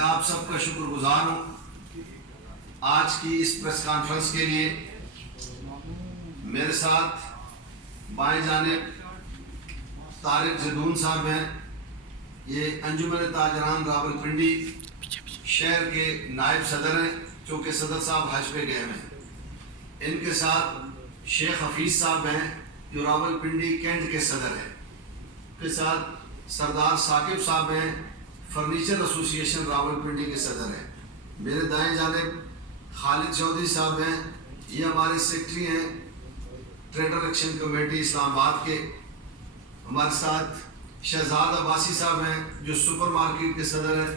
میں آپ سب کا شکر گزار ہوں آج کی اس پریس کانفرنس کے لیے. میرے ساتھ بائیں جانب طارق زیدون صاحب ہیں. یہ انجمن تاجران راولپنڈی شہر کے نائب صدر ہیں چونکہ صدر صاحب حج پہ گئے ہیں. ان کے ساتھ شیخ حفیظ صاحب ہیں جو راولپنڈی کینٹ کے صدر ہیں. کے ساتھ سردار ثاقب صاحب ہیں فرنیچر ایسوسی ایشن راولپنڈی کے صدر ہیں. میرے دائیں جانب خالد چودھری صاحب ہیں. یہ ہمارے سیکٹری ہیں ٹریڈر ایکشن کمیٹی اسلام آباد کے. ہمارے ساتھ شہزاد عباسی صاحب ہیں جو سپر مارکیٹ کے صدر ہیں.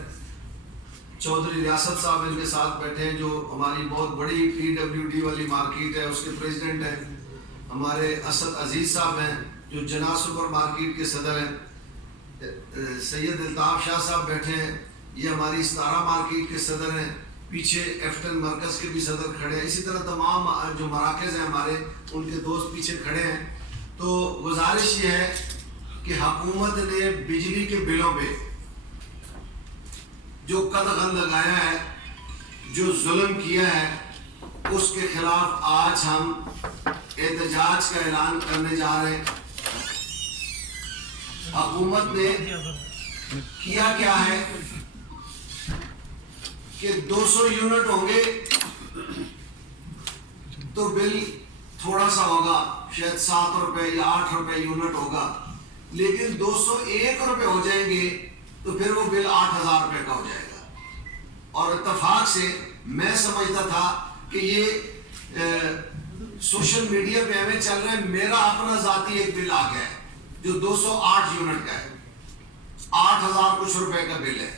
چودھری ریاست صاحب ان کے ساتھ بیٹھے ہیں جو ہماری بہت بڑی PWD والی مارکیٹ ہے اس کے پریزیڈنٹ ہیں. ہمارے اسد عزیز صاحب ہیں جو جناح سپر مارکیٹ کے صدر ہیں. سید الطاف شاہ صاحب بیٹھے ہیں. یہ ہماری ستارہ مارکیٹ کے صدر ہیں. پیچھے ایفٹن مرکز کے بھی صدر کھڑے ہیں. اسی طرح تمام جو مراکز ہیں ہمارے ان کے دوست پیچھے کھڑے ہیں. تو گزارش یہ ہے کہ حکومت نے بجلی کے بلوں پہ جو قدغن لگایا ہے جو ظلم کیا ہے اس کے خلاف آج ہم احتجاج کا اعلان کرنے جا رہے ہیں. حکومت نے کیا ہے کہ 200 یونٹ ہوں گے تو بل تھوڑا سا ہوگا شاید 7 روپے یا 8 روپے یونٹ ہوگا. لیکن 201 روپے ہو جائیں گے تو پھر وہ بل 8000 روپے کا ہو جائے گا. اور اتفاق سے میں سمجھتا تھا کہ یہ سوشل میڈیا پہ ہمیں چل رہے ہیں. میرا اپنا ذاتی ایک بل آ گیا ہے جو 208 یونٹ کا ہے. 8000 کچھ روپے کا بل ہے.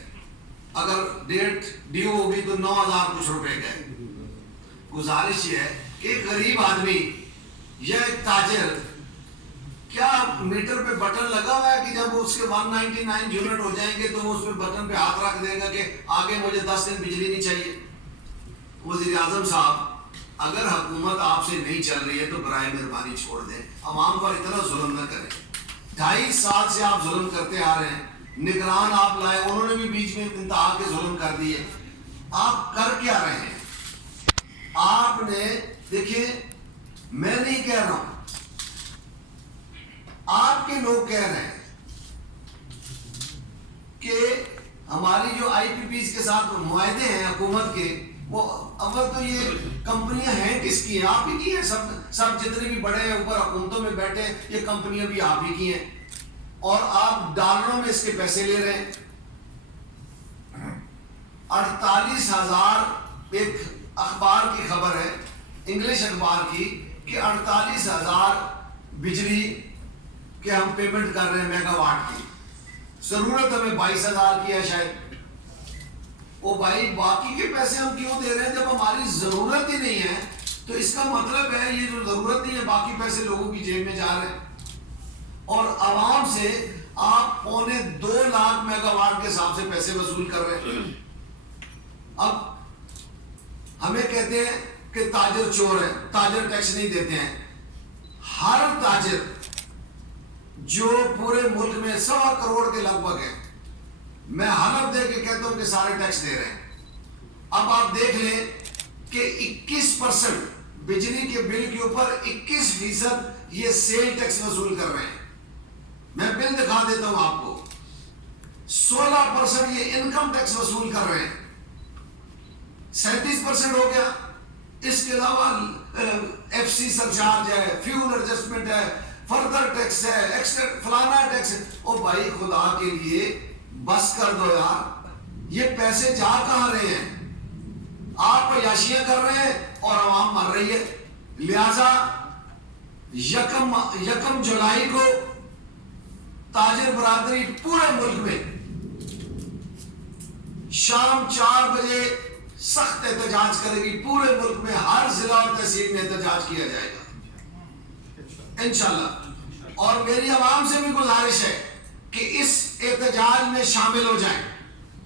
اگر ڈیٹ ڈیو ہوگی تو 9000 کچھ روپے کا ہے. گزارش یہ ہے کہ ایک غریب آدمی یا ایک تاجر کیا میٹر پہ بٹن لگا ہوا ہے کہ جب اس کے 199 یونٹ ہو جائیں گے تو وہ اس پہ بٹن پہ ہاتھ رکھ دے گا کہ آگے مجھے 10 دن بجلی نہیں چاہیے. وزیر اعظم صاحب اگر حکومت آپ سے نہیں چل رہی ہے تو برائے مہربانی چھوڑ دیں. عوام پر اتنا ظلم نہ کریں. 2.5 سال سے آپ ظلم کرتے آ رہے ہیں. نگران آپ لائے انہوں نے بھی بیچ میں انتہا کے ظلم کر دیے. آپ کر کیا رہے ہیں؟ آپ نے دیکھیں میں نہیں کہہ رہا ہوں آپ کے لوگ کہہ رہے ہیں کہ ہماری جو IPPs کے ساتھ معاہدے ہیں حکومت کے وہ اول تو یہ کمپنیاں ہیں کس کی ہیں؟ آپ ہی کی ہیں. سب جتنے بھی بڑے ہیں اوپر حکومتوں میں بیٹھے ہیں یہ کمپنیاں بھی آپ ہی کی ہیں. اور آپ ڈالروں میں اس کے پیسے لے رہے ہیں. 48,000 ایک اخبار کی خبر ہے انگلش اخبار کی کہ 48,000 بجلی کہ ہم پیمنٹ کر رہے ہیں میگا واٹ کی. ضرورت ہمیں 22,000 کی ہے شاید. وہ بھائی باقی کے پیسے ہم کیوں دے رہے ہیں جب ہماری ضرورت ہی نہیں ہے؟ تو اس کا مطلب ہے یہ جو ضرورت نہیں ہے باقی پیسے لوگوں کی جیب میں جا رہے ہیں. اور عوام سے آپ 2.25 لاکھ میگا واٹ کے حساب سے پیسے وصول کر رہے ہیں. اب ہمیں کہتے ہیں کہ تاجر چور ہے, تاجر ٹیکس نہیں دیتے ہیں. ہر تاجر جو پورے ملک میں 1.25 کروڑ کے لگ بھگ ہے میں حلف دے کے کہتا ہوں کہ سارے ٹیکس دے رہے ہیں. اب آپ دیکھ لیں کہ 21% بجلی کے بل کے اوپر 21% یہ سیل ٹیکس وصول کر رہے ہیں. میں بل دکھا دیتا ہوں آپ کو. 16% یہ انکم ٹیکس وصول کر رہے ہیں. 37% ہو گیا. اس کے علاوہ FC سرچارج ہے, فیول ایڈجسٹمنٹ ہے, فردر ٹیکس ہے, ایکسٹرا فلانا ٹیکس ہے. او بھائی خدا کے لیے بس کر دو یار. یہ پیسے جا کہاں رہے ہیں؟ آپ عیاشیاں کر رہے ہیں اور عوام مر رہی ہے. لہذا 1 جولائی کو تاجر برادری پورے ملک میں شام 4 بجے سخت احتجاج کرے گی. پورے ملک میں ہر ضلع اور تحصیل میں احتجاج کیا جائے گا انشاءاللہ. اور میری عوام سے بھی گزارش ہے کہ اس احتجاج میں شامل ہو جائیں.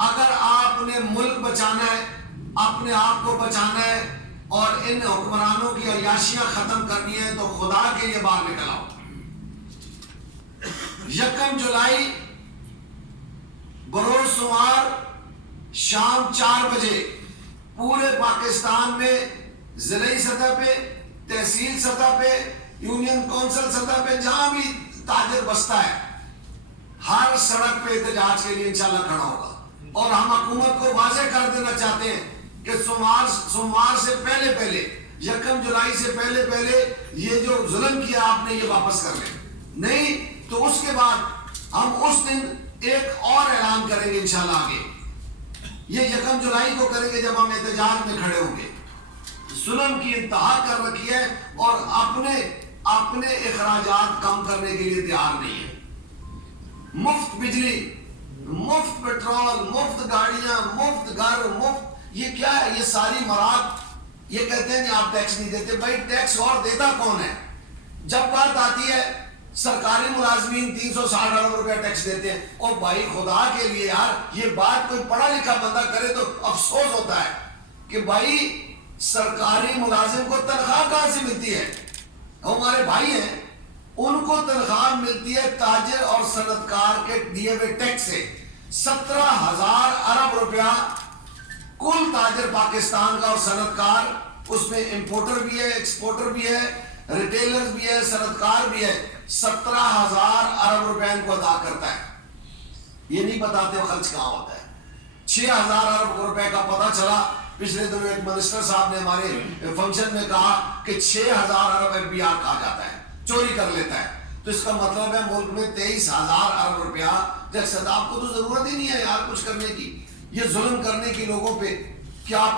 اگر آپ نے ملک بچانا ہے, اپنے آپ کو بچانا ہے اور ان حکمرانوں کی عیاشیاں ختم کرنی ہے تو خدا کے لیے باہر نکل آؤ. 1 جولائی بروز سوار شام 4 بجے پورے پاکستان میں ضلعی سطح پہ، تحصیل سطح پہ، یونین کونسل سطح پہ، جہاں بھی تاجر بستا ہے ہر سڑک پہ احتجاج کے لیے انشاءاللہ کھڑا ہوگا. اور ہم حکومت کو واضح کر دینا چاہتے ہیں کہ سوموار سے پہلے 1 جولائی سے پہلے یہ جو ظلم کیا آپ نے یہ واپس کر لیں. نہیں تو اس کے بعد ہم اس دن ایک اور اعلان کریں گے انشاءاللہ. آگے یہ 1 جولائی کو کریں گے جب ہم احتجاج میں کھڑے ہوں گے. ظلم کی انتہا کر رکھی ہے اور اپنے اخراجات کم کرنے کے لیے تیار نہیں ہے. مفت بجلی، مفت پیٹرول، مفت گاڑیاں، مفت گھر، مفت، یہ کیا ہے؟ یہ ساری مراد. یہ کہتے ہیں کہ آپ ٹیکس نہیں دیتے. بھائی ٹیکس اور دیتا کون ہے؟ جب بات آتی ہے سرکاری ملازمین 360 ارب روپیہ ٹیکس دیتے ہیں. اور بھائی خدا کے لیے یار یہ بات کوئی پڑھا لکھا بندہ کرے تو افسوس ہوتا ہے کہ بھائی سرکاری ملازم کو تنخواہ کہاں سے ملتی ہے؟ ہمارے بھائی ہیں ان کو تنخواہ ملتی ہے تاجر اور صنعت کار کے دیے ہوئے ٹیکس سے. 17,000 ارب روپیہ کل تاجر پاکستان کا اور صنعت کار، اس میں امپورٹر بھی ہے، ایکسپورٹر بھی ہے، ریٹیلر بھی ہے، صنعت کار بھی ہے. 17,000 ارب روپیہ ان کو ادا کرتا ہے. یہ نہیں بتاتے خرچ کہاں ہوتا ہے. 6,000 ارب روپے کا پتہ چلا پچھلے دنوں ایک منسٹر صاحب نے ہمارے فنکشن میں کہا کہ 6,000 ارب FBR کہا جاتا ہے، چوری کر لیتا ہے. تو اس کا مطلب ہے ملک میں 23,000 ارب روپیہ ٹیکس. آپ کو تو ضرورت ہی نہیں ہے یار کچھ کرنے کی، یہ ظلم کرنے کی لوگوں پہ. کیا آپ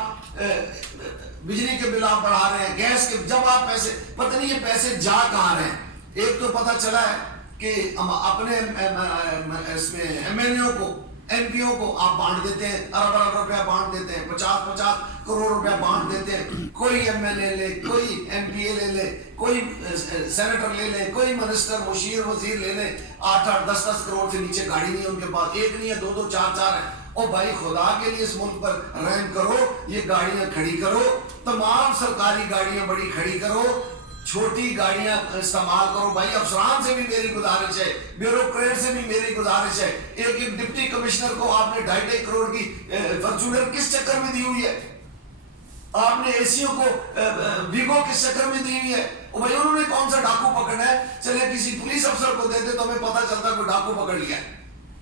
بجلی کے بل آپ بڑھا رہے ہیں، گیس کے، جب آپ پیسے پتہ نہیں یہ پیسے جا کہاں رہے ہیں. ایک تو پتہ چلا ہے کہ اپنے اس میں MLA کو، MP کو آپ بانٹ دیتے ہیں، ارب روپیہ بانٹ دیتے ہیں، 50 کروڑ روپیہ بانٹ دیتے ہیں. کوئی MLA لے، کوئی MPA لے لے، کوئی سینیٹر لے لے، کوئی منسٹر، مشیر، وزیر لے لے، 8 10 کروڑ سے نیچے گاڑی نہیں ہے ان کے پاس. ایک نہیں ہے، 2 4 ہیں. او بھائی خدا کے لیے اس ملک پر رحم کرو، یہ گاڑیاں کھڑی کرو، تمام سرکاری گاڑیاں بڑی کھڑی کرو، چھوٹی گاڑیاں استعمال کرو. بھائی افسران سے بھی میری گزارش ہے، بیوروکریٹ سے بھی میری گزارش ہے. ایک ڈپٹی کمشنر کو آپ نے 2.5 کروڑ کی فارچونر کس چکر میں دی ہوئی ہے؟ آپ نے ACO کو ویگو کس چکر میں دی ہوئی ہے؟ بھائی انہوں نے کون سا ڈاکو پکڑنا ہے؟ چلے کسی پولیس افسر کو دیتے تو ہمیں پتہ چلتا کوئی ڈاکو پکڑ لیا ہے،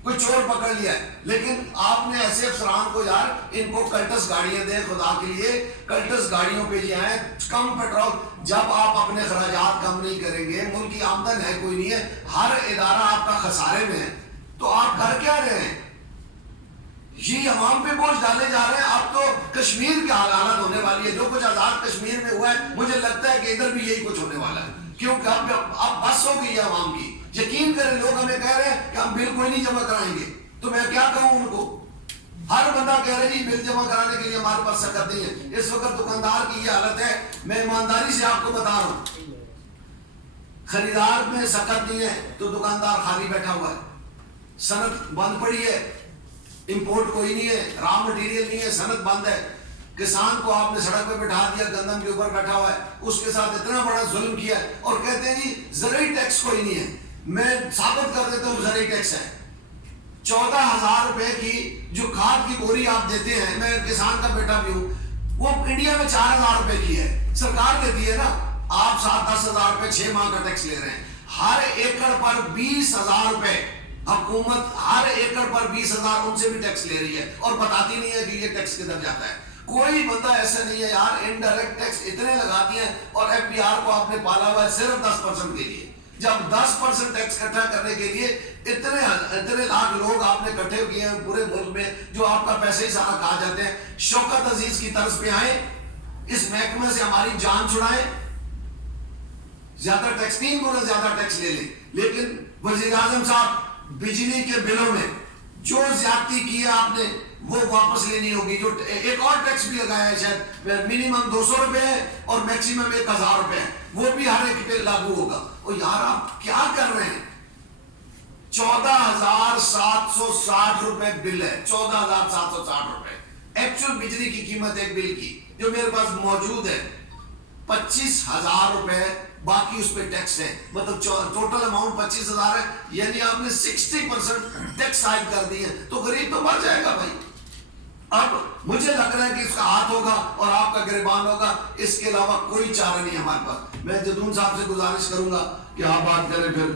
کوئی چور پکڑ لیا ہے. لیکن آپ نے ایسے افسران کو یار ان کو کلٹس گاڑیاں دیں خدا کے لیے، کلٹس گاڑیوں پہ یہ آئیں، کم پیٹرول. جب آپ اپنے اخراجات کم نہیں کریں گے، ملک کی آمدن ہے کوئی نہیں ہے، ہر ادارہ آپ کا خسارے میں ہے، تو آپ کر کیا رہے ہیں؟ یہ عوام پہ بوجھ ڈالے جا رہے ہیں. اب تو کشمیر کی حالت ہونے والی ہے. جو کچھ آزاد کشمیر میں ہوا ہے مجھے لگتا ہے کہ ادھر بھی یہی کچھ ہونے والا ہے، کیونکہ اب بس ہو گئی ہے عوام کی. یقین کریں لوگ ہمیں کہہ رہے ہیں کہ ہم بل کوئی نہیں جمع کرائیں گے، تو میں کیا کہوں ان کو؟ ہر بندہ کہہ رہا ہے جی بل جمع کرانے کے لیے ہمارے پاس سخت نہیں ہے. اس وقت دکاندار کی یہ حالت ہے، میں ایمانداری سے آپ کو بتا رہا ہوں، خریدار میں سخت نہیں ہے تو دکاندار خالی بیٹھا ہوا ہے. صنعت بند پڑی ہے، امپورٹ کوئی نہیں ہے، را مٹیریل نہیں ہے، صنعت بند ہے. کسان کو آپ نے سڑک پہ بٹھا دیا، گندم کے اوپر بیٹھا ہوا ہے، اس کے ساتھ اتنا بڑا ظلم کیا ہے اور کہتے ہیں جی زرعی ٹیکس کوئی نہیں ہے. میں ثابت کر دیتا ہوں زرعی ٹیکس ہے. 14,000 روپے کی جو کھاد کی بوری آپ دیتے ہیں، میں کسان کا بیٹا بھی ہوں، وہ انڈیا میں 4,000 روپے کی ہے، سرکار دیتی ہے نا. آپ 7-10 ہزار روپے 6 ماہ کا ٹیکس لے رہے ہیں. ہر ایکڑ پر 20,000 روپے حکومت، ہر ایکڑ پر 20,000 ان سے بھی ٹیکس لے رہی ہے اور بتاتی نہیں ہے کہ یہ ٹیکس کدھر جاتا ہے. کوئی بندہ ایسا نہیں ہے یار. انڈائریکٹ ٹیکس اتنے لگاتی ہیں اور FBR کو آپ نے پالا ہوا ہے صرف 10% کے لیے. جب 10% ٹیکس اکٹھا کرنے کے لیے اتنے لاکھ لوگ آپ نے اکٹھے کیے ہیں پورے ملک میں جو آپ کا پیسے ہی سارا کھا جاتے ہیں. شوکت عزیز کی طرز پہ آئیں، اس محکمے سے ہماری جان چھڑائیں، زیادہ ٹیکس 3 گنا زیادہ ٹیکس لے لیں. لیکن وزیر اعظم صاحب بجلی کے بلوں میں جو زیادتی کی ہے آپ نے وہ واپس لینی ہوگی. جو ایک اور ٹیکس بھی لگایا ہے شاید منیمم 200 روپے ہے اور میکسیمم 1,000 روپے ہے، وہ بھی ہر ایک پہ لاگو ہوگا. اور یار آپ کیا کر رہے ہیں؟ 14,760 روپے بل ہے، 14,760 روپے ایکچوئل بجلی کی قیمت ایک بل کی جو میرے پاس موجود ہے. 25,000 روپے باقی اس پہ ٹیکس ہے. مطلب ٹوٹل اماؤنٹ 25,000 ہے، یعنی آپ نے 60% ٹیکس عائد کر دی ہے. تو غریب تو مر جائے گا بھائی. اب مجھے لگ رہا ہے کہ اس کا ہاتھ ہوگا اور آپ کا گریبان ہوگا، اس کے علاوہ کوئی چارہ نہیں ہمارے پاس. میں جدون صاحب سے گزارش کروں گا کہ آپ بات کریں پھر